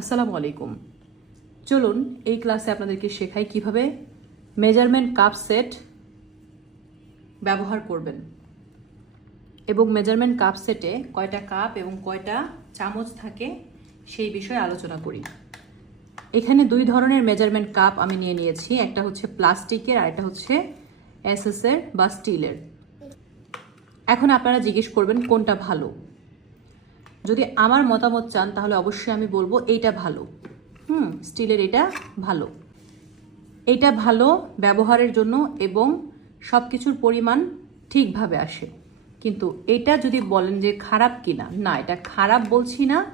আসসালামু আলাইকুম। চলুন এই ক্লাসে আপনাদেরকে শেখাই কীভাবে মেজারমেন্ট কাপ সেট ব্যবহার করবেন এবং মেজারমেন্ট কাপ সেটে কয়টা কাপ এবং কয়টা চামচ থাকে সেই বিষয়ে আলোচনা করি। এখানে দুই ধরনের মেজারমেন্ট কাপ আমি নিয়ে নিয়েছি, একটা হচ্ছে প্লাস্টিকের আর একটা হচ্ছে এসএসের বা স্টিলের। এখন আপনারা জিজ্ঞেস করবেন কোনটা ভালো। যদি আমার মতামত চান, তাহলে অবশ্যই আমি বলব এইটা ভালো। হুম, স্টিলের এটা ভালো। এটা ভালো ব্যবহারের জন্য এবং সব কিছুর পরিমাণ ঠিকভাবে আসে। কিন্তু এটা যদি বলেন যে খারাপ কিনা, না, এটা খারাপ বলছি না।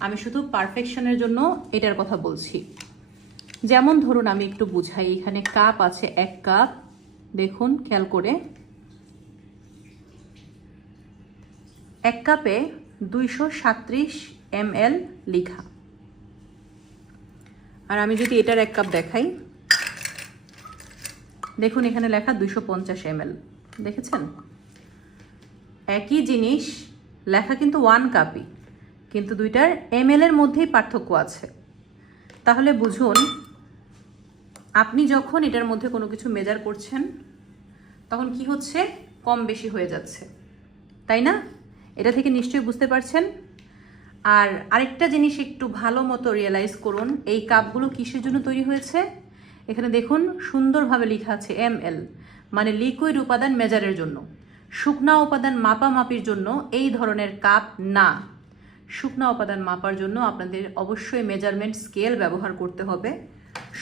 আমি শুধু পারফেকশনের জন্য এটার কথা বলছি। যেমন ধরুন, আমি একটু বুঝাই, এখানে কাপ আছে এক কাপ দেখুন, খেয়াল করে। এক কাপে দুইশো সাত্রিশ এম এল লিখা। আর আমি যদি এটার এক কাপ দেখাই, দেখুন এখানে লেখা দুইশো পঞ্চাশ এম দেখেছেন? একই জিনিস, লেখা কিন্তু ওয়ান কাপই কিন্তু দুইটার এম এর মধ্যেই পার্থক্য আছে। তাহলে বুঝুন, আপনি যখন এটার মধ্যে কোনো কিছু মেজার করছেন, তখন কি হচ্ছে? কম বেশি হয়ে যাচ্ছে। তাই না? এটা থেকে নিশ্চয়ই বুঝতে পারছেন। আর আরেকটা জিনিস একটু ভালো মতো রিয়েলাইজ করুন, এই কাপগুলো কিসের জন্য তৈরি হয়েছে? এখানে দেখুন, সুন্দরভাবে লেখা আছে এম এল মানে লিকুইড উপাদান মেজারের জন্য। শুকনা উপাদান মাপামাপির জন্য এই ধরনের কাপ না। শুকনা উপাদান মাপার জন্য আপনাদের অবশ্যই মেজারমেন্ট স্কেল ব্যবহার করতে হবে।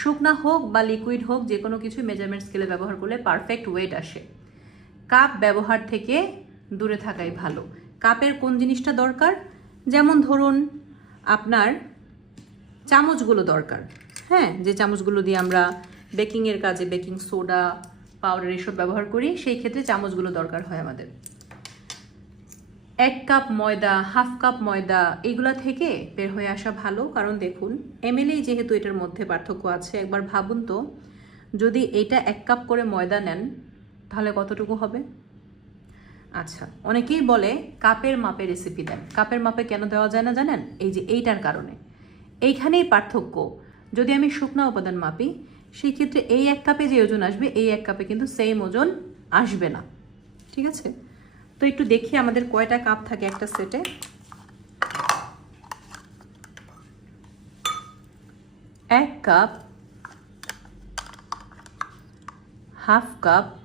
শুকনা হোক বা লিকুইড হোক, যে কোনো কিছু মেজারমেন্ট স্কেলে ব্যবহার করলে পারফেক্ট ওয়েট আসে। কাপ ব্যবহার থেকে দূরে থাকাই ভালো। কাপের কোন জিনিসটা দরকার? যেমন ধরুন, আপনার চামচগুলো দরকার। হ্যাঁ যে চামচগুলো দিয়ে আমরা বেকিংয়ের কাজে বেকিং সোডা পাউডার এসব ব্যবহার করি, সেই ক্ষেত্রে চামচগুলো দরকার হয় আমাদের। এক কাপ ময়দা, হাফ কাপ ময়দা এইগুলা থেকে বের হয়ে আসা ভালো। কারণ দেখুন এমএলএই যেহেতু এটার মধ্যে পার্থক্য আছে, একবার ভাবুন তো, যদি এটা এক কাপ করে ময়দা নেন, তাহলে কতটুকু হবে? আচ্ছা অনেকেই বলে কাপের মাপে রেসিপি দেন। কাপের মাপে কেন দেওয়া যায় না জানেন? এই যে এইটার কারণে। এইখানেই পার্থক্য। যদি আমি শুকনা উপাদান মাপি সেই ক্ষেত্রে এই এক কাপে যে ওজন আসবে, এই এক কাপে কিন্তু সেম ওজন আসবে না। ঠিক আছে? তো একটু দেখি আমাদের কয়টা কাপ থাকে একটা সেটে এক cup, half cup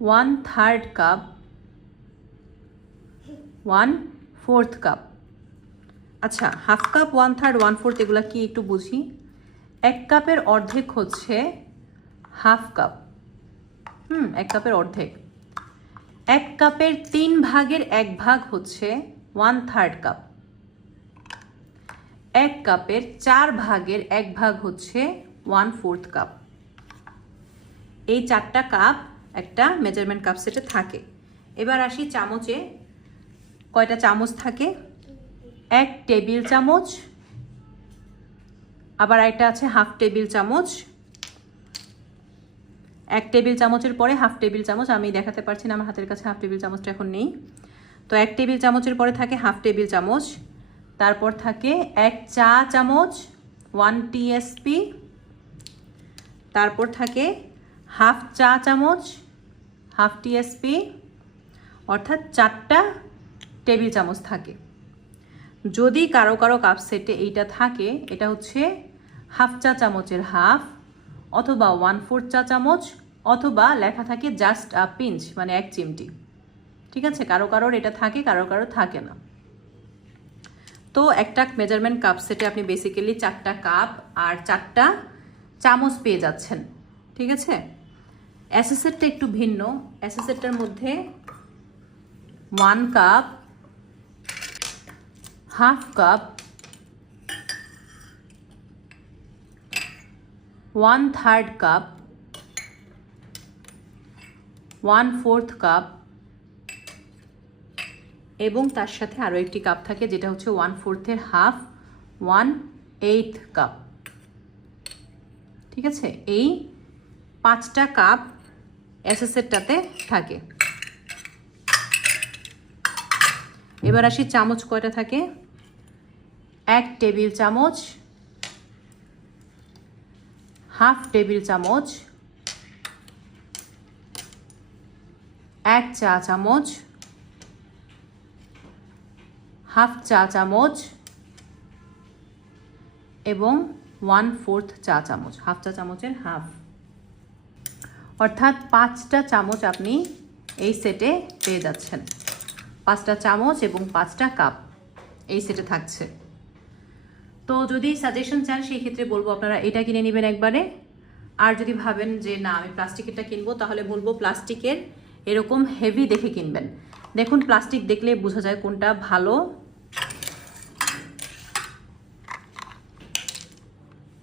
one third cup one fourth cup আচ্ছা half cup one third one fourth এগুলো কি একটু বুঝি? এক কাপের অর্ধেক হচ্ছে হাফ কাপ হুম, এক কাপের অর্ধেক। এক কাপের তিন ভাগের এক ভাগ হচ্ছে ওয়ান থার্ড কাপ এক কাপের চার ভাগের এক ভাগ হচ্ছে ওয়ান ফোর্থ কাপ এই চারটা কাপ একটা মেজারমেন্ট কাপ সেটে থাকে। এবার আসি চামচে। কয়টা চামচ থাকে? এক টেবিল চামচ। আবার একটা আছে হাফ টেবিল চামচ। এক টেবিল চামচের পরে হাফ টেবিল চামচ। আমি দেখাতে পারছি না, আমার হাতের কাছে হাফ টেবিল চামচটা এখন নেই। তো এক টেবিল চামচের পরে থাকে হাফ টেবিল চামচ। তারপর থাকে এক চা চামচ ওয়ান টিএসপি তারপর থাকে হাফ চা চামচ। হাফ টিএসপি, অর্থাৎ চারটা টেবিল চামচ থাকে। যদি কারও কারও কাপ সেটে এইটা থাকে, এটা হচ্ছে হাফ চা চামচের হাফ, অথবা ওয়ান ফোর চা চামচ, অথবা লেখা থাকে জাস্ট আ পিঞ্চ মানে এক চিমটি। ঠিক আছে? কারও কারোর এটা থাকে, কারও কারও থাকে না। তো একটা মেজারমেন্ট কাপ সেটে আপনি বেসিক্যালি চারটা কাপ আর চারটা চামচ পেয়ে যাচ্ছেন। ঠিক আছে? অ্যাসেসেটটা একটু ভিন্ন। অ্যাসেসেটটার মধ্যে one cup half cup one third cup one fourth cup এবং তার সাথে আরও একটি কাপ থাকে যেটা হচ্ছে ওয়ান ফোর্থের হাফ ওয়ান এইথ কাপ ঠিক আছে? এই পাঁচটা কাপ এসএসেরটাতে থাকে। এবার আসি চামচ কয়টা থাকে? এক টেবিল চামচ, হাফ টেবিল চামচ, এক চা চামচ, হাফ চা চামচ এবং ওয়ান ফোর্থ চা চামচ, হাফ চা চামচের হাফ। অর্থাৎ পাঁচটা চামচ আপনি এই সেটে পেয়ে যাচ্ছেন। পাঁচটা চামচ এবং পাঁচটা কাপ এই সেটে থাকছে। তো যদি সাজেশন চান, সেই ক্ষেত্রে বলব আপনারা এটা কিনে নেবেন একবারে। আর যদি ভাবেন যে, না, আমি প্লাস্টিকেরটা কিনবো, তাহলে বলব প্লাস্টিকের এরকম হেভি দেখে কিনবেন। দেখুন, প্লাস্টিক দেখলে বোঝা যায় কোনটা ভালো।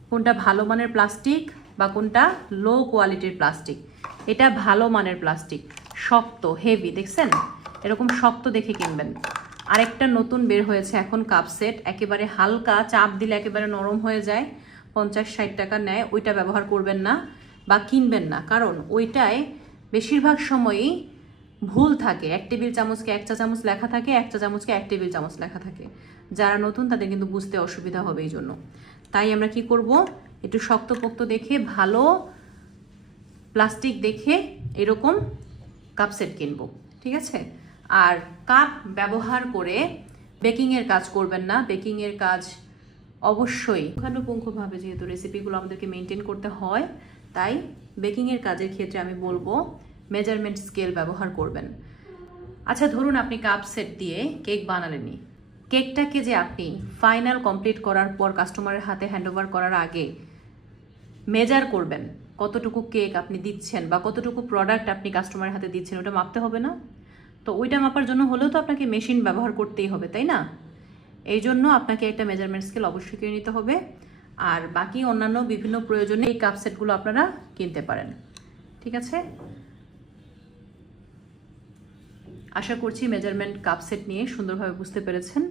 কোনটা ভালো মানের প্লাস্টিক বা কোনটা? লো কোয়ালিটির প্লাস্টিক এটা ভালো মানের প্লাস্টিক শক্ত হেভি দেখছেন? এরকম শক্ত দেখে কিনবেন। আরেকটা নতুন বের হয়েছে এখন কাপ সেট একেবারে হালকা, চাপ দিলে একেবারে নরম হয়ে যায়। পঞ্চাশ, ষাট টাকা নেয়। ওইটা ব্যবহার করবেন না বা কিনবেন না। কারণ ওইটায় বেশিরভাগ সময়ই ভুল থাকে। এক টেবিল চামচকে এক চা চামচ লেখা থাকে, এক চা চামচকে এক টেবিল চামচ লেখা থাকে। যারা নতুন তাদের কিন্তু বুঝতে অসুবিধা হবে এই জন্য তাই আমরা কি করব? একটু শক্তপোক্ত দেখে, ভালো প্লাস্টিক দেখে এরকম কাপ সেট কিনবো, ঠিক আছে? আর কাপ ব্যবহার করে বেকিংয়ের কাজ করবেন না। বেকিংয়ের কাজ অবশ্যই পুঙ্খানুপুঙ্খভাবে যেহেতু রেসিপিগুলো আমাদেরকে মেনটেন করতে হয়, তাই বেকিংয়ের কাজের ক্ষেত্রে আমি বলব মেজারমেন্ট স্কেল ব্যবহার করবেন। আচ্ছা ধরুন আপনি কাপ সেট দিয়ে কেক বানালেনই। কেকটাকে যে আপনি ফাইনাল কমপ্লিট করার পর কাস্টমারের হাতে হ্যান্ডওভার করার আগে মেজার করবেন, কতটুকু কেক আপনি দিচ্ছেন বা কতটুকু প্রোডাক্ট আপনি কাস্টমারের হাতে দিচ্ছেন, ওটা মাপতে হবে না? তো ওইটা মাপার জন্য হলেও তো আপনাকে মেশিন ব্যবহার করতেই হবে, তাই না? এই জন্য আপনাকে একটা মেজারমেন্ট স্কেল অবশ্যই কিনে নিতে হবে। আর বাকি অন্যান্য বিভিন্ন প্রয়োজনে এই কাপ সেটগুলো আপনারা কিনতে পারেন। ঠিক আছে? আশা করছি মেজারমেন্ট কাপ সেট নিয়ে সুন্দরভাবে বুঝতে পেরেছেন।